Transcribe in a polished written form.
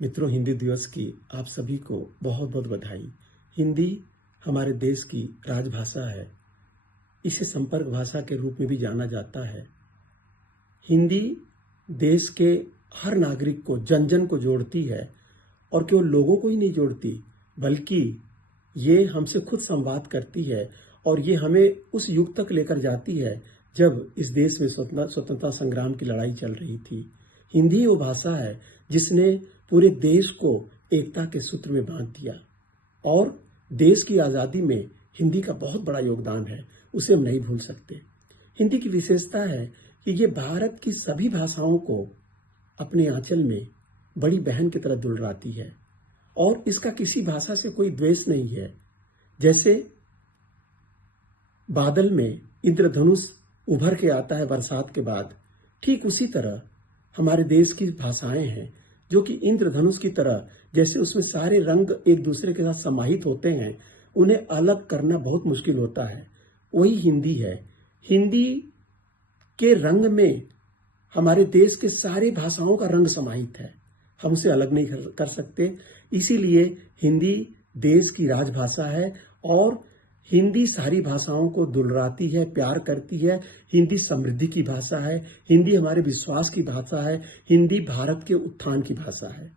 मित्रों, हिंदी दिवस की आप सभी को बहुत बहुत बधाई। हिंदी हमारे देश की राजभाषा है। इसे संपर्क भाषा के रूप में भी जाना जाता है। हिंदी देश के हर नागरिक को, जन जन को जोड़ती है और केवल लोगों को ही नहीं जोड़ती, बल्कि ये हमसे खुद संवाद करती है और ये हमें उस युग तक लेकर जाती है जब इस देश में स्वतंत्रता संग्राम की लड़ाई चल रही थी। हिंदी वो भाषा है जिसने पूरे देश को एकता के सूत्र में बांध दिया और देश की आज़ादी में हिंदी का बहुत बड़ा योगदान है, उसे हम नहीं भूल सकते। हिंदी की विशेषता है कि ये भारत की सभी भाषाओं को अपने आंचल में बड़ी बहन की तरह दुलराती है और इसका किसी भाषा से कोई द्वेष नहीं है। जैसे बादल में इंद्रधनुष उभर के आता है बरसात के बाद, ठीक उसी तरह हमारे देश की भाषाएं हैं जो कि इंद्रधनुष की तरह, जैसे उसमें सारे रंग एक दूसरे के साथ समाहित होते हैं, उन्हें अलग करना बहुत मुश्किल होता है। वही हिंदी है। हिंदी के रंग में हमारे देश के सारे भाषाओं का रंग समाहित है, हम उसे अलग नहीं कर सकते। इसीलिए हिंदी देश की राजभाषा है और हिंदी सारी भाषाओं को दुलराती है, प्यार करती है। हिंदी समृद्धि की भाषा है, हिंदी हमारे विश्वास की भाषा है, हिंदी भारत के उत्थान की भाषा है।